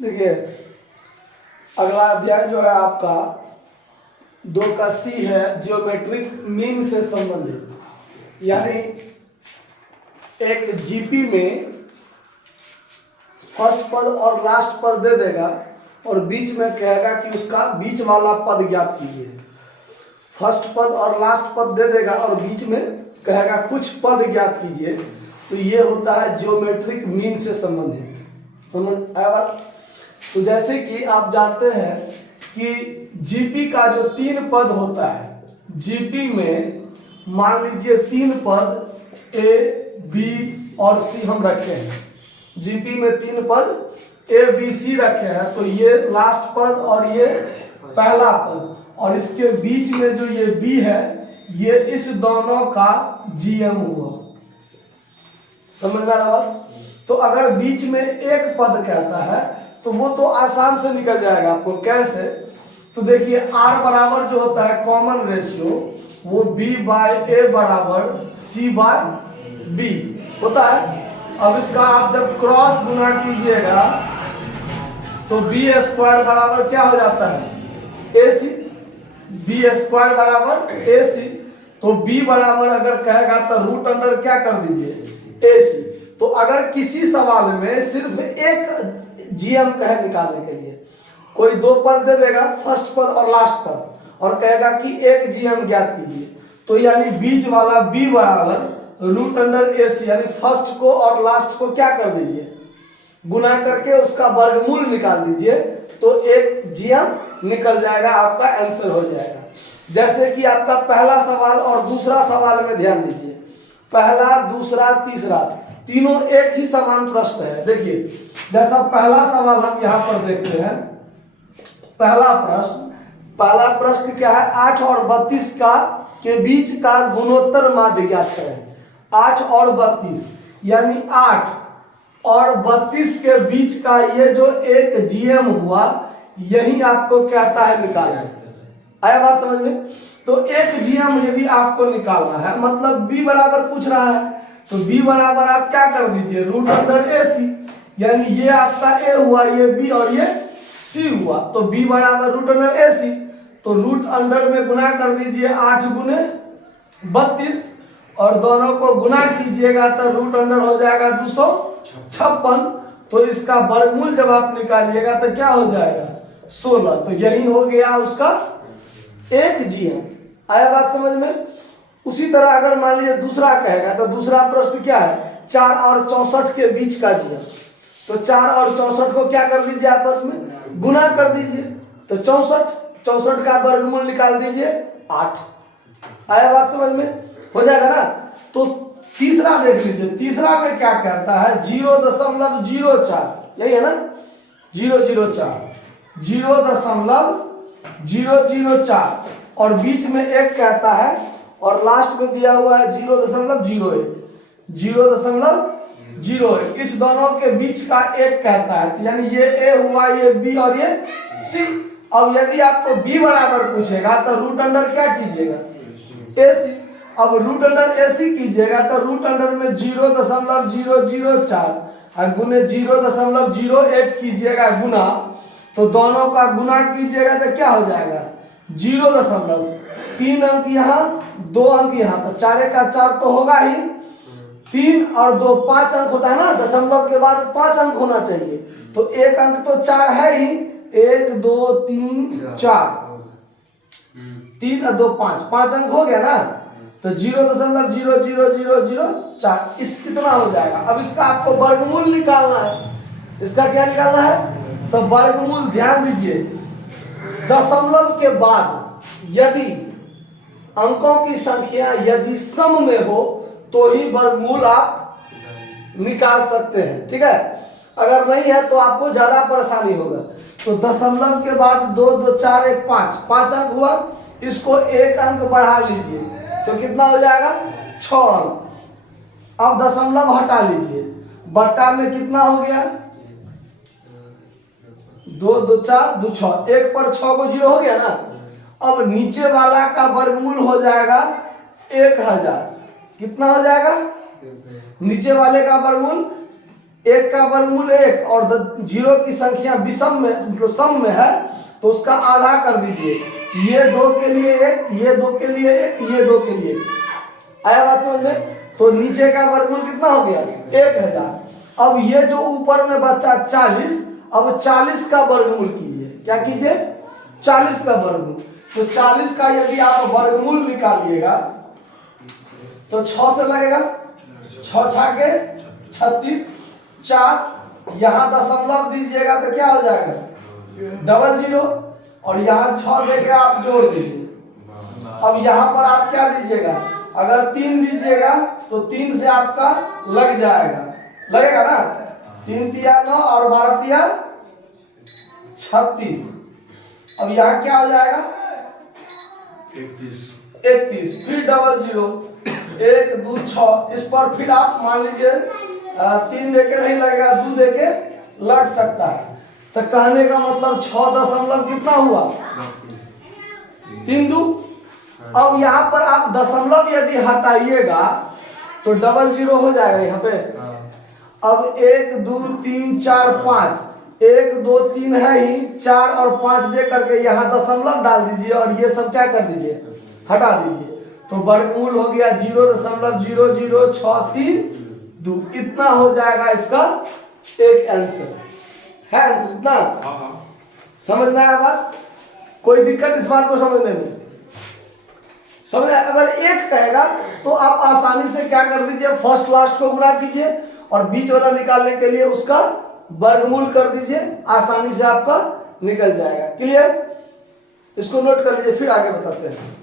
देखिए अगला अध्याय जो है आपका 2 का सी है, जियोमेट्रिक मीन से संबंधित। यानी एक जीपी में फर्स्ट पद और लास्ट पद दे देगा और बीच में कहेगा कि उसका बीच वाला पद ज्ञात कीजिए। फर्स्ट पद और लास्ट पद दे देगा और बीच में कहेगा कुछ पद ज्ञात कीजिए। तो ये होता है जियोमेट्रिक मीन से संबंधित। समझ आया बात? तो जैसे कि आप जानते हैं कि जीपी का जो 3 पद होता है, जीपी में मान लीजिए 3 पद ए बी और सी हम रखे हैं। जीपी में 3 पद ए बी सी रखे हैं, तो ये लास्ट पद और ये पहला पद, और इसके बीच में जो ये बी है ये इस दोनों का जीएम हुआ। समझ में आ रहा बात? तो अगर बीच में एक पद कहता है तो वो तो आसान से निकल जाएगा आपको। कैसे? तो देखिए आर बराबर जो होता है कॉमन रेशियो, वो बी बाय ए बराबर सी बाय बी होता है। अब इसका आप जब क्रॉस गुना कीजिएगा तो बी स्क्वायर बराबर क्या हो जाता है? ए सी। बी स्क्वायर बराबर ए सी। तो बी बराबर अगर कहेगा तो रूट अंडर क्या कर दीजिए? ए सी। तो अगर किसी सवाल में सिर्फ एक जीएम कहे निकालने के लिए, कोई 2 पद दे देगा, फर्स्ट पद और लास्ट पद, और कहेगा कि एक जीएम ज्ञात कीजिए, तो यानी बीच वाला बी बराबर रूट अंडर ए सी, यानी फर्स्ट को और लास्ट को क्या कर दीजिए? गुना करके उसका वर्गमूल निकाल दीजिए, तो एक जीएम निकल जाएगा, आपका आंसर हो जाएगा। जैसे कि आपका पहला सवाल और दूसरा सवाल में ध्यान दीजिए, पहला दूसरा तीसरा तीनों एक ही समान प्रश्न है। देखिए जैसा पहला सवाल हम यहाँ पर देखते हैं, पहला प्रश्न क्या है? 8 और 32 का के बीच का गुणोत्तर माध्य ज्ञात करें। 8 और 32 यानी 8 और 32 के बीच का ये जो एक जीएम हुआ, यही आपको कहता है निकालना। आया बात समझ में? तो एक जीएम यदि आपको निकालना है, मतलब बी बराबर पूछ रहा है, तो बी बराबर आप क्या कर दीजिए? रूट अंडर ए सी, यानी ये आपका ए हुआ, ये बी और ये सी हुआ, तो बी बराबर रूट अंडर ए सी। तो रूट अंडर में गुना कर दीजिए 8 गुने 32 और दोनों को गुना कीजिएगा तो रूट अंडर हो जाएगा 256। तो इसका वर्गमूल जब आप निकालिएगा तो क्या हो जाएगा? 16। तो यही हो गया उसका एक जीएम। आया बात समझ में? उसी तरह अगर मान लीजिए दूसरा कहेगा तो दूसरा प्रश्न क्या है? 4 और 64 के बीच का जीएम। तो 4 और 64 को क्या कर दीजिए? आपस में गुना कर दीजिए, तो 64 का वर्गमूल निकाल दीजिए 8। आया बात समझ में? हो जाएगा ना? तो तीसरा देख लीजिए, तीसरा में क्या कहता है? 0.04, यही है ना? 0.004 और बीच में एक कहता है और लास्ट में दिया हुआ है 0.01। 0.01 इस दोनों के बीच का एक कहता है, यानी ये ए हुआ, ये बी और ये सी। अब यदि आपको बी बराबर पूछेगा तो रूट अंडर क्या कीजिएगा? ए सी। अब रूट अंडर ए सी कीजिएगा तो रूट अंडर में 0.004 गुने 0.01 कीजिएगा गुना, तो दोनों का गुना कीजिएगा तो क्या हो जाएगा? 0.3 अंक यहाँ, 2 अंक यहाँ, तो 4 का 4 तो होगा ही। 3 और 2 5 अंक होता है ना, दशमलव के बाद 5 अंक होना चाहिए, तो 1 अंक तो 4 है ही। 1 2 3 4, 3 और 2 5 अंक हो गया ना, तो 0.00004 इस कितना हो जाएगा? अब इसका आपको वर्गमूल निकालना है। इसका क्या निकालना है? तो वर्गमूल ध्यान दीजिए, दशमलव के बाद यदि अंकों की संख्या यदि सम में हो तो ही वर्गमूल आप निकाल सकते हैं, ठीक है? अगर नहीं है तो आपको ज्यादा परेशानी होगा। तो दशमलव के बाद 2 2 4 1 5 अंक हुआ, इसको 1 अंक बढ़ा लीजिए तो कितना हो जाएगा? 6 अंक। अब दशमलव हटा लीजिए, बट्टा में कितना हो गया? 2 2 4 2 6, 1 पर 6 को 0 हो गया ना। अब नीचे वाला का वर्गमूल हो जाएगा 1000। कितना हो जाएगा? नीचे वाले का वर्गमूल एक का वर्गमूल एक और जीरो की संख्या विषम में मतलब सम में है तो उसका आधा कर दीजिए। ये 2 के लिए एक, ये 2 के लिए एक, ये 2 के लिए एक। आया बात समझ में? तो नीचे का वर्गमूल कितना हो गया 1000। अब ये जो ऊपर में बचा 40, अब 40 का वर्गमूल कीजिए। क्या कीजिए? 40 का वर्गमूल। तो 40 का यदि आप वर्गमूल निकालिएगा तो 6 से लगेगा, 6 छाके 36, 4 यहाँ दशमलव दीजिएगा तो क्या हो जाएगा 00 और यहाँ 6 देके आप जोड़ दीजिए। अब यहाँ पर आप क्या दीजिएगा, अगर 3 दीजिएगा तो 3 से आपका लग जाएगा, लगेगा ना। 3 तिया 9 और 12 तिया 36। अब यहाँ क्या हो जाएगा 31, फिर 00, 1 2 6। इस पर फिर आप मान लीजिए 3 देके नहीं लगेगा, 2 देके लग सकता है। तो कहने का मतलब 6 दशमलव कितना हुआ 3 2। अब यहाँ पर आप दशमलव यदि हटाइएगा तो 00 हो जाएगा यहाँ पे। अब 1 2 3 4 5, 1 2 3 है ही, 4 और 5 दे करके यहाँ दशमलव डाल दीजिए और ये सब क्या कर दीजिए हटा दीजिए। तो वर्गमूल हो गया 0.0063 इतना हो जाएगा इसका एक आंसर है। आंसर इतना समझ में आया बात? कोई दिक्कत इस बात को समझने में? समझ? अगर एक कहेगा तो आप आसानी से क्या कर दीजिए, फर्स्ट लास्ट को गुणा कीजिए और बीच वाला निकालने के लिए उसका वर्गमूल कर दीजिए, आसानी से आपका निकल जाएगा। क्लियर? इसको नोट कर लीजिए, फिर आगे बताते हैं।